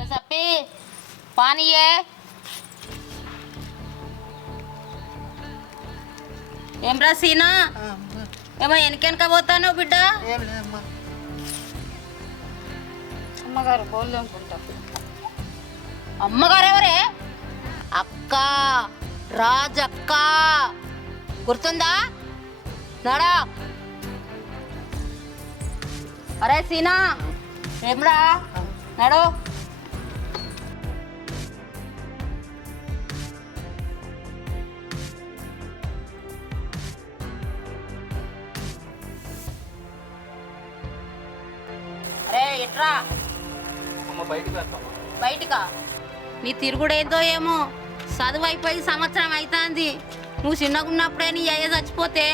ఏ సప్పి? పానీయే ఏం? రా సీనా? ఏమో వెనకెనక పోతాను బిడ్డ? అమ్మగారు బోళ్ళు అనుకుంటా అమ్మగారు ఎవరే అక్క రాజక్క. గుర్తుందా? నడా. అరే సీనా ఏమ్రా? నడు. అరే అమ్మ బయటికి నీ తిరుగుడేందో ఏమో. చదువు అయిపోయి సంవత్సరం అవుతుంది నువ్వు చిన్నగా ఉన్నప్పుడే నీ అయ్య చచ్చిపోతే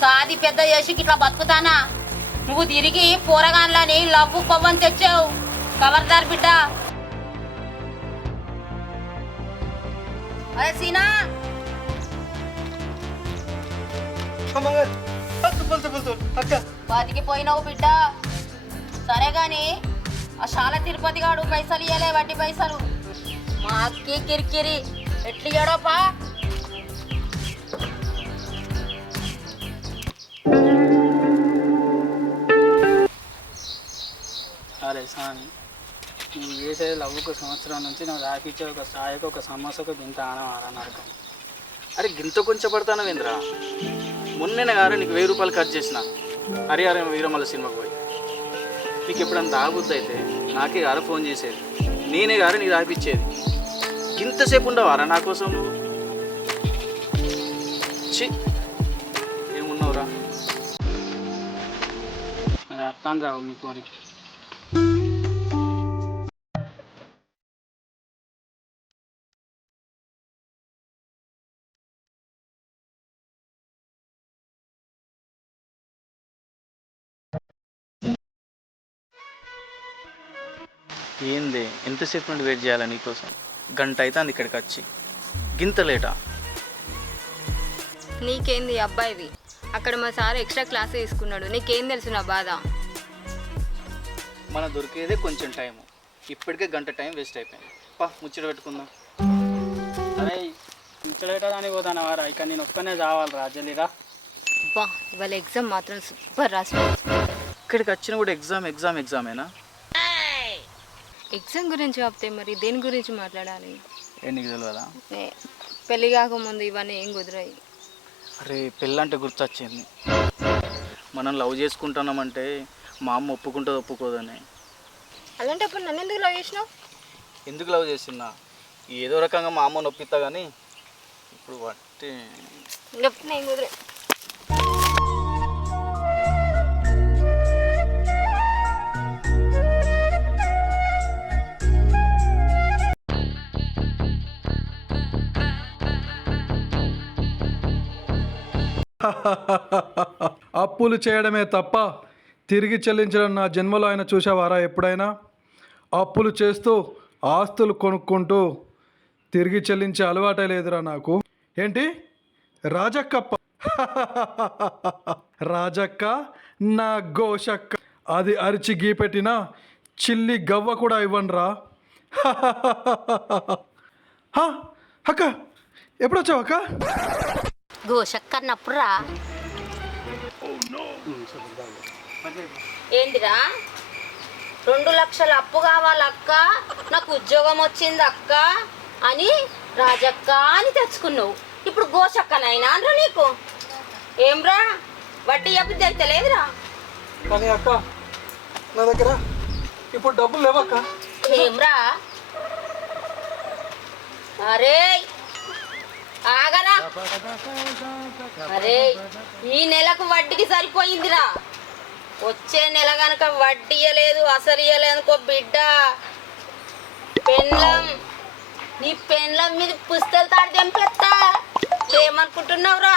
సాది పెద్ద చేసి ఇట్లా బతుకుతానా? నువ్వు తిరిగి పోరగాన్లని లవ్వు కొవ్వని తెచ్చావు. కవర్దార్ బిడ్డ. అరే సీనా. అమ్మగారు తుప్పలు తుప్పలు తుప్పలు. అక్క. బతికి పోయినావు బిడ్డ. సరే గాని ఆ శాల తిరుపతి గాడు పైసలు ఇయ్యలే వడ్డీ పైసలు. మా అక్కి కిరికిరి. ఎట్లు ఇయ్యడోపా స్వామి నేను వేసేది లవ్ ఒక సంవత్సరం నుంచి నాకు రాకిచ్చే ఒక స్థాయికి ఒక సమస్యకు గింత ఆనం ఆరా నరకం అరే గింత కొంచెం పడతాను వేంద్రా మొన్ననే గారు నీకు వెయ్యి రూపాయలు ఖర్చు చేసిన. అరే వీరమల్ల సినిమాకి పోయి. నీకు ఎప్పుడన్నా తాగుద్దు అయితే నాకే గారు ఫోన్ చేసేది. నేనే గారు నీకు రాపిచ్చేది. ఇంతసేపు ఉండవారా నా కోసం నువ్వు? ఛీ! ఏమున్నావురా? అది అర్థం రావు మీ కోరిక. ఏంది? ఎంతసేపు నుండి వెయిట్ చేయాలా నీకోసం? గంట అవుతుంది ఇక్కడికి వచ్చి గింత లేటా? నీకేంది అబ్బాయివి? అక్కడ మా సార్ ఎక్స్ట్రా క్లాస్ తీసుకున్నాడు. నీకేం తెలుసు నా బాధ? మన దొరికేదే కొంచెం టైం ఇప్పటికే గంట టైం వేస్ట్ అయిపోయింది. పా ముచ్చట పెట్టుకుందాం. అరే ముచ్చట పెట్టడానికి పోతాను వారా ఇక నేను ఒక్కనే చావాలి రాజలీరా బా ఇవాళ ఎగ్జామ్ మాత్రం సూపర్ రాసి ఇక్కడికి వచ్చిన కూడా ఎగ్జామ్ ఎగ్జామ్ ఎగ్జామేనా ఎగ్జామ్ గురించి చెప్తే మరి దేని గురించి మాట్లాడాలి? నీకు తెలియదా ఏ, పెళ్ళి కాకముందు ఇవన్నీ ఏం కుదిరాయి? అరే పెళ్ళంటే గుర్తొచ్చింది. మనం లవ్ చేసుకుంటున్నామంటే మా అమ్మ ఒప్పుకుంటుంది ఒప్పుకోదని. అలాంటప్పుడు నన్ను ఎందుకు లవ్ చేసినావు? ఎందుకు లవ్ చేస్తున్నా ఏదో రకంగా మా అమ్మ నొప్పిస్తా కానీ ఇప్పుడు బట్టి చెప్తున్నా ఏం అప్పులు చేయడమే తప్ప తిరిగి చెల్లించడం నా జన్మలో ఆయన చూసేవారా ఎప్పుడైనా? అప్పులు చేస్తూ ఆస్తులు కొనుక్కుంటూ తిరిగి చెల్లించే అలవాటే లేదురా నాకు. ఏంటి? రాజక్కప్ప. రాజక్క నా గోషక్క అది అరిచి గీపెట్టిన చిల్లి గవ్వ కూడా ఇవ్వండిరా అక్క ఎప్పుడొచ్చావు అక్క? గోషక్కన్నప్పుడురా ఏందిరా? రెండు లక్షల అప్పు కావాలక్క? నాకు ఉద్యోగం వచ్చింది అక్క అని రాజక్క అని తెచ్చుకున్నావు. ఇప్పుడు గోషక్కనైనా అనరా నీకు? ఏమ్రా వడ్డీ అప్పు తెచ్చలేదురా కానీ అక్క నా దగ్గర ఇప్పుడు డబ్బులు లేవక్క. ఏమ్రా అరే ఆగరా. అరే ఈ నెలకు వడ్డీకి సరిపోయిందిరా. వచ్చే నెల గనక వడ్డీ ఇయ్యలేదు అసలు ఇయ్యలేదు అనుకో బిడ్డ. పెన్లం నీ పెన్లం మీద పుస్తలు తాడు తెంపెత్తా. ఏమనుకుంటున్నావురా?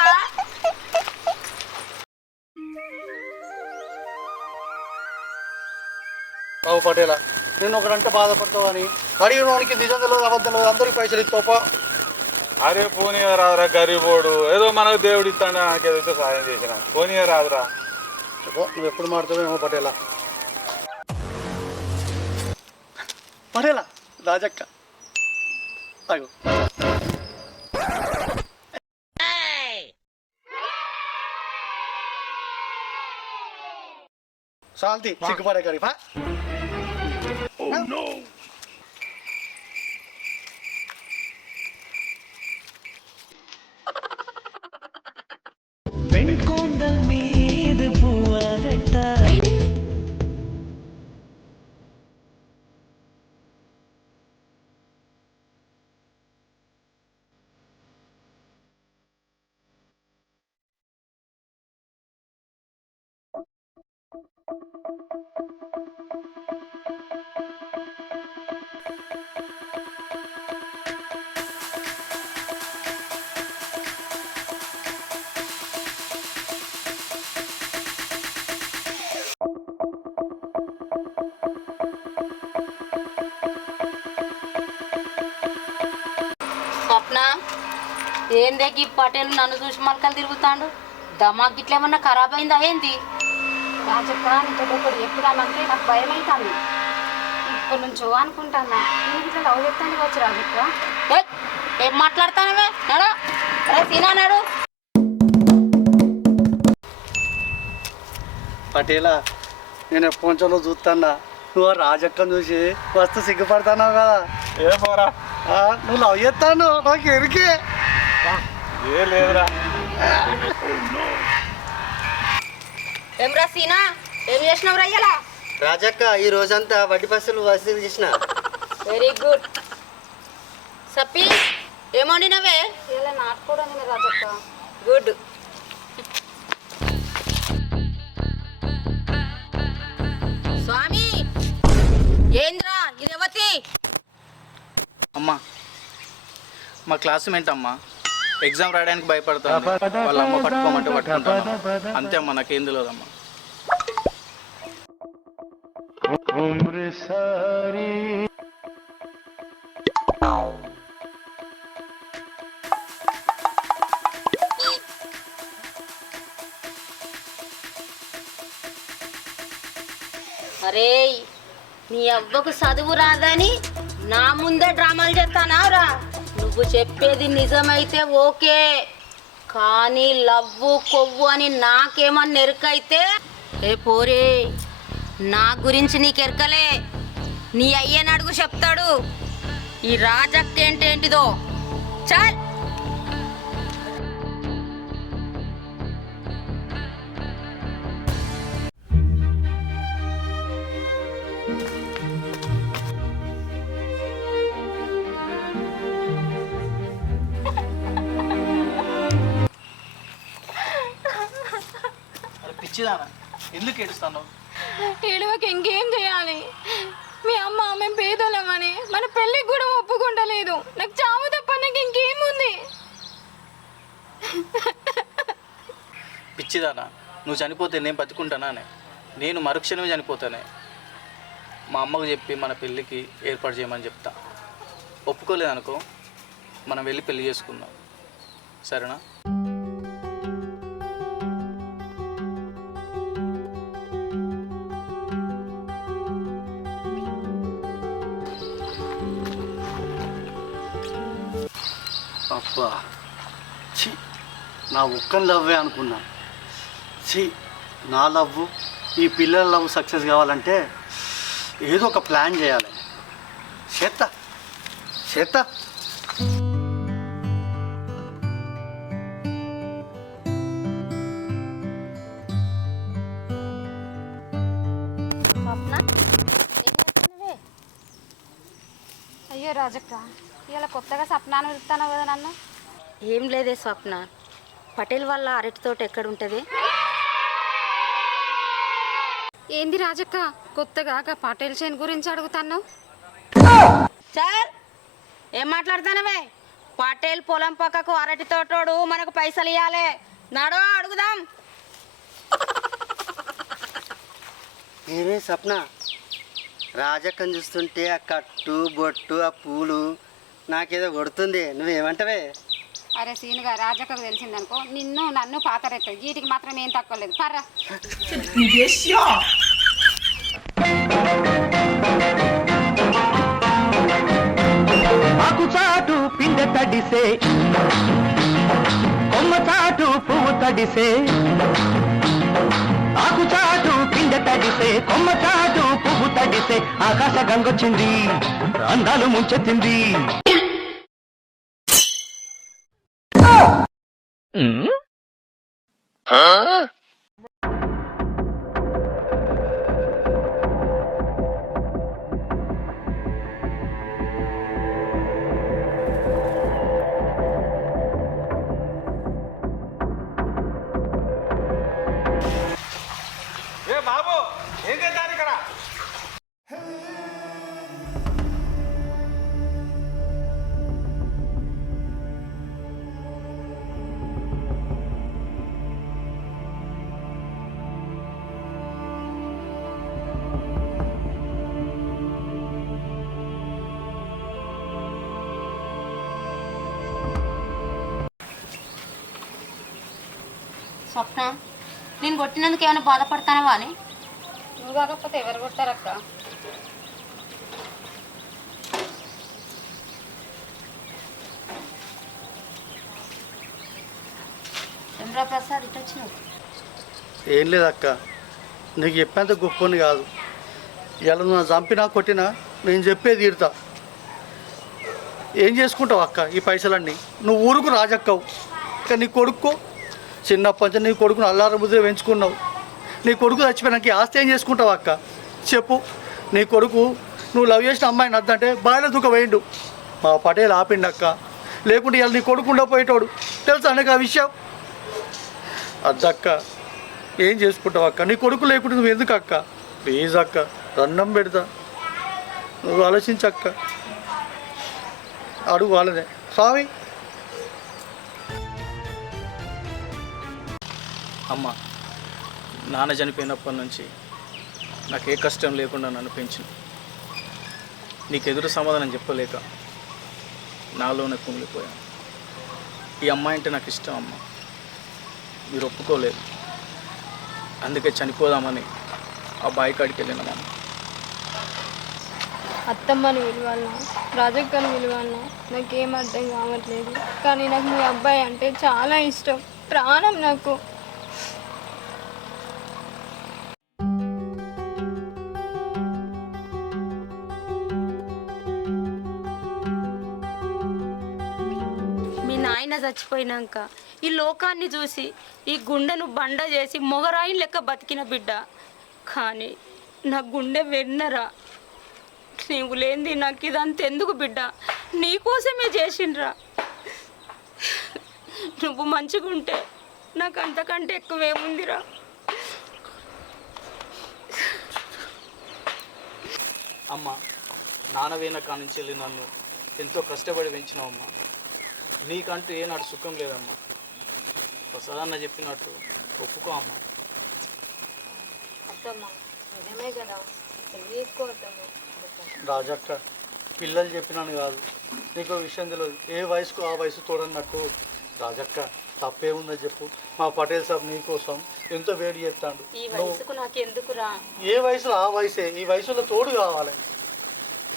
పటేలా నేను ఒకడంటే బాధపడతావు అని? అడిగినోనికి నిజం తెలియదు అబద్ధం తెలియదు అందరికి పైసలు ఇస్తావు? అరే పోనీయ రాదురా గరీబోడు ఏదో మనకు దేవుడు ఇస్తాడు నాకు ఏదైతే సాయం చేసిన. పోనీయ రాదురా. నువ్వు ఎప్పుడు మారుతావేమో పటేలా. పటేలా రాజక్క. అగో సాల్తి సిగ్గుపడే కరీఫా Oh no! ఏందే ఈ నన్ను చూసి మలకలు తిరుగుతాడు? దమాక్ గిట్ల ఖరాబ్ అయిందా ఏంది? రాజక్క నీతో ఒకటి చెప్పుదామంటే నాకు భయం అవుతుంది ఇప్పటి నుంచో అనుకుంటానా? నేను ఇట్లా లవ్ చెప్తాను కావచ్చు రాజక్క ఏం మాట్లాడతానవే? నడు. అరే సీనా నడు. పటేలా నేను ఎప్పటి చూస్తానా నువ్వు ఆ రాజక్కను చూసి వస్తు సిగ్గుపడతానావు కదా. ఏ పోరా? ఆ, నువ్వు లవ్ చేస్తాను నాకు ఎరికే ఏ లేదురా. ఏమ్రా సీనా? ఏం చేసినావు రయ్యలా రాజక్క ఈ రోజంతా వడ్డీ పైసలు వసూలు చేసిన. వెరీ గుడ్ సప్పి ఏమొండినవే ఇలా నాటుకోవడం రాజక్క. గుడ్ స్వామి ఏంద్రా ఇదేవతి అమ్మా మా క్లాస్మేట్ అమ్మా. ఎగ్జామ్ రాయడానికి భయపడతాను వాళ్ళ అమ్మ పట్టుకోమంటే పట్టుకుంటాను. అంతే అమ్మా నాకేం తెలియదమ్మా అరే నీ అవ్వకు చదువు రాదని నా ముందే డ్రామాలు చేస్తానావురా నువ్వు చెప్పేది నిజమైతే ఓకే. కానీ లవ్వు కొవ్వు అని నాకేమన్నా ఎరుకైతే? ఏ పోరే నా గురించి నీకు ఎరకలే. నీ అయ్యని అడుగు చెప్తాడు. ఈ రాజక్క ఏంటేంటిదో చాల్! పిచ్చిదానా ఎందుకు ఏడుస్తాను ఏడవకి ఇంకేం చేయాలి? మీ అమ్మ మేము పేదోళ్ళమని మన పెళ్ళికి కూడా ఒప్పుకుంటలేదు. నాకు చావు తప్ప నాకు ఇంకేముంది? పిచ్చిదానా నువ్వు చనిపోతే నేను బతుకుంటానానే నేను మరుక్షణమే చనిపోతానే. మా అమ్మకు చెప్పి మన పెళ్ళికి ఏర్పాటు చేయమని చెప్తా. ఒప్పుకోలేదనుకో మనం వెళ్ళి పెళ్ళి చేసుకుందాం. సరేనా? నా ఒక్కని లవ్వే అనుకున్నా. ఛీ నా లవ్ ఈ పిల్లల లవ్ సక్సెస్ కావాలంటే ఏదో ఒక ప్లాన్ చేయాలి. చేత్తా చేత్తా. స్వప్న ఏం చేస్తున్నావే అయ్యో రాజక్క ఇలా కొత్తగా సప్నాన్ని వెళ్తాను కదా నన్ను. ఏం లేదే స్వప్న. పటేల్ వాళ్ళ అరటి తోట ఎక్కడ ఉంటుంది ఏంది రాజక్క కొత్తగా గా పటేల్ చేను గురించి అడుగుతాను సార్ ఏం మాట్లాడుతానవే పటేల్ పొలం పక్కకు అరటి తోటోడు మనకు పైసలు ఇవ్వాలి నడో అడుగుదాం. ఏమే సప్న రాజక్కని చూస్తుంటే ఆ కట్టు బొట్టు ఆ పూలు నాకేదో కొడుతుంది. నువ్వేమంటావే? అరే సీనుగా రాజక్కకు తెలిసిందనుకో నిన్ను నన్ను పాతరెత్తాడు. వీటికి మాత్రం ఏం తక్కువ లేదు. పర్రా. ఆకు చాటు పిండ తడిసే కొమ్మ చాటు పువ్వు తడిసే. ఆకు చాటు పిండ తడిసే కొమ్మ చాటు పువ్వు తడిసే. ఆకాశ గంగొచ్చింది అందాలు ముంచెత్తింది. ఏ స్వప్న నేను కొట్టినందుకు ఏమైనా బాధపడతానవా అని? నువ్వు కాకపోతే ఎవరు కొడతారక్క చంద్ర ప్రసాద్ ఇటు వచ్చినావు ఏం లేదక్క. నీకు చెప్పేంత గొప్పని కాదు. ఇలా నువ్వు చంపినా కొట్టినా నేను చెప్పేది తీరుతా. ఏం చేసుకుంటావు అక్క ఈ పైసలన్నీ? నువ్వు ఊరుకు రాజక్కవు. ఇక నీ కొడుకు చిన్నప్పటి నుంచి నీ కొడుకును అల్లారం ముద్ర పెంచుకున్నావు. నీ కొడుకు చచ్చిపోయినాక ఆస్తి ఏం చేసుకుంటావు అక్క? చెప్పు. నీ కొడుకు నువ్వు లవ్ చేసిన అమ్మాయిని అద్దంటే బాగా దుఃఖ వేయండు. మా పటేల్ ఆపిండు అక్క. లేకుంటే ఇలా నీ కొడుకు ఉండపోయేటోడు. తెలుసా అనేక ఆ విషయం? అద్దక్క ఏం చేసుకుంటావు అక్క? నీ కొడుకు లేకుంటే నువ్వు ఎందుకు అక్క? ప్లీజ్ అక్క రన్నం పెడతా. నువ్వు ఆలోచించక్క అడుగు వాళ్ళనే. స్వామి అమ్మ నాన్న చనిపోయినప్పటి నుంచి నాకు ఏ కష్టం లేకుండా నన్ను పెంచింది. నీకు ఎదురు సమాధానం చెప్పలేక నాలోనే కుమిలిపోయాను. ఈ అమ్మాయి అంటే నాకు ఇష్టం అమ్మ. మీరు ఒప్పుకోలేదు. అందుకే చనిపోదామని ఆ బాయి కాడికి వెళ్ళినామమ్మ అత్తమ్మని విలువాలన్నా రాజక్కని విలువాలన్నా నాకేం అర్థం కావట్లేదు. కానీ నాకు మీ అబ్బాయి అంటే చాలా ఇష్టం. ప్రాణం నాకు. మీ చచ్చిపోయినాక ఈ లోకాన్ని చూసి ఈ గుండెను బండ చేసి మొగరాయిని లెక్క బతికిన బిడ్డ. కానీ నా గుండె వెన్నరా. నీవు లేనిది నాకు ఇదంతా ఎందుకు బిడ్డ? నీకోసమే చేసిండ్రా. నువ్వు మంచిగా ఉంటే నాకు అంతకంటే ఎక్కువేముందిరా అమ్మ నాన్న వేన వెళ్ళి నన్ను ఎంతో కష్టపడి పెంచినావమ్మా. నీకంటూ ఏనాడు సుఖం లేదమ్మా. ప్రసాదన్న చెప్పినట్టు ఒప్పుకో అమ్మా. రాజక్క పిల్లలు చెప్పినాను కాదు. నీకు విషయం తెలియదు. ఏ వయసుకు ఆ వయసు తోడన్నట్టు. రాజక్క తప్పేముందో చెప్పు. మా పటేల్ సాబ్ నీ కోసం ఎంతో వేడి చేస్తాడు. ఏ వయసులో ఆ వయసే? ఈ వయసులో తోడు కావాలి.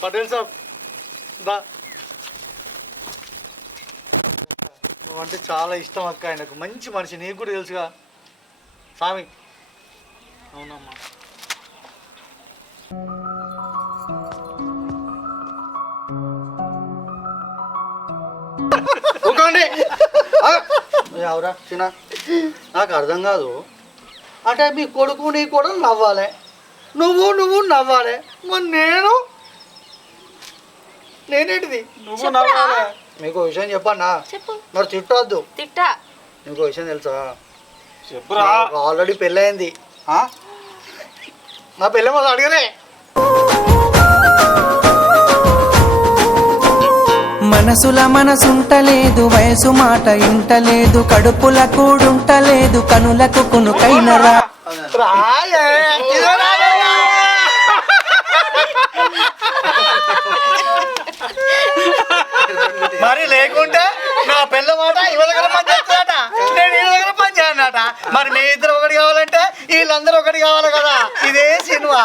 పటేల్ సాబ్ దా. నువ్వంటే చాలా ఇష్టం అక్క ఆయనకు. మంచి మనిషి. నీకు కూడా తెలుసుగా. స్వామి అవునమ్మా. అవురా చిన్న. నాకు అర్థం కాదు. అంటే మీ కొడుకు నీ కూడా నవ్వాలి. నువ్వు నువ్వు నవ్వాలి. మరి నేను? నేనేంటిది? నువ్వు నవ్వాలి. మీకు విషయం చెప్పన్నా? చెప్పు. మరి తిట్టొద్దు. తిట్టా. ఒక విషయం తెలుసా? చెప్పురా. నాకు ఆల్రెడీ పెళ్ళయింది. ఆ? నా పెళ్ళి మొదలు అడిగరే. మనసుల మనసుంటలేదు వయసు మాట ఇంటలేదు కడుపుల కూడుంటలేదు కనులకు కునుకైనరా రాయే ఇదో రాయే. మరి లేకుంటే నా పిల్ల మాట ఇవ దగ్గర పని చేస్తాడట నేను ఈ దగ్గర పని చేయనట మరి మీ ఇద్దరు ఒకటి కావాలంటే వీళ్ళందరూ ఒకటి కావాలి కదా. ఇదే సినిమా.